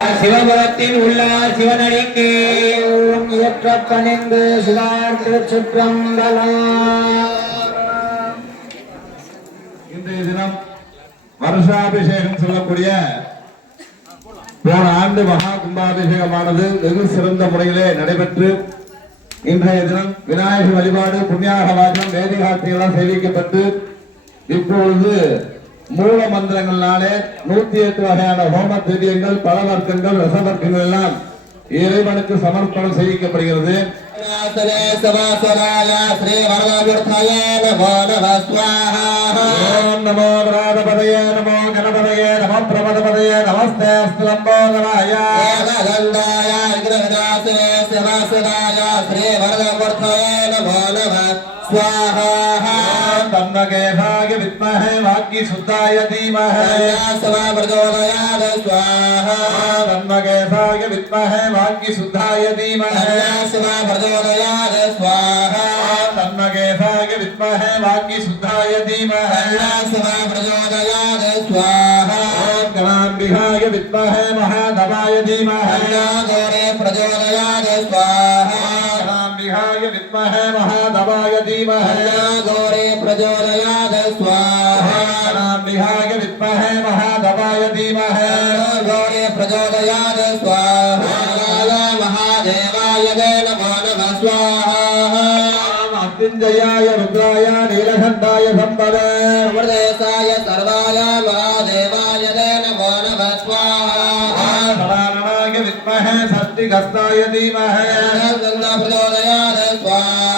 சிவபுரத்தில் உள்ள சிவனடிக்கு இயற்ற பணிந்து சிவார் திருச்சிற்றம்பலம். இன்றைய தினம் வருஷாபிஷேகம் சொல்லக்கூடிய போன ஆண்டு மகா கும்பாபிஷேகமானது வெகு சிறந்த முறையிலே நடைபெற்று இன்றைய தினம் விநாயகர் வழிபாடு புண்ணியாக வாசம் வேதிகாட்சியெல்லாம் சேவிக்கப்பட்டு இப்பொழுது மூல மந்திரங்களாலே நூத்தி எட்டு வகையான ஹோம திரியங்கள் பல வர்க்கங்கள் ரசவர்க்கங்கள் எல்லாம் இறைவனுக்கு சமர்ப்பணம் வரதமூர்த்தய நமோ ஓம் நமோ கணபதயே நமோ பிரபதபதயே நமஸ்தே ஸ்ரீ நம स्वाहा तन्मगे भाग्य विद्महे भाग्य शुद्धाय धीमहे सवा प्रचोदयाद स्वाहा तन्मगे भाग्य विद्महे भाग्य शुद्धाय धीमहे सवा प्रचोदयाद स्वाहा तन्मगे भाग्य विद्महे भाग्य शुद्धाय धीमहे सवा प्रचोदयाद स्वाहा गणाम्बिहाय विद्महे महाधवाय धीमहे गौरे प्रचोदयाद स्वाहा विद्महे महादवाय धीमहे। गौरे प्रचोदयाद स्वाहा। नाम विहाय विद्महे महाधवाय धीमहे। गौरे प्रचोदयाद स्वाहा। महादेवाय जय नमो नमः स्वाहा। मृत्युञ्जयाय रुद्राय नीलखण्डाय सम्भवे अमृदेशाय सर्वाय महादेवाय जय नमो नमः स्वाहा। विद्महे षष्टिगस्ताय धीमहे। गङ्गा प्रचोदयाय Allah.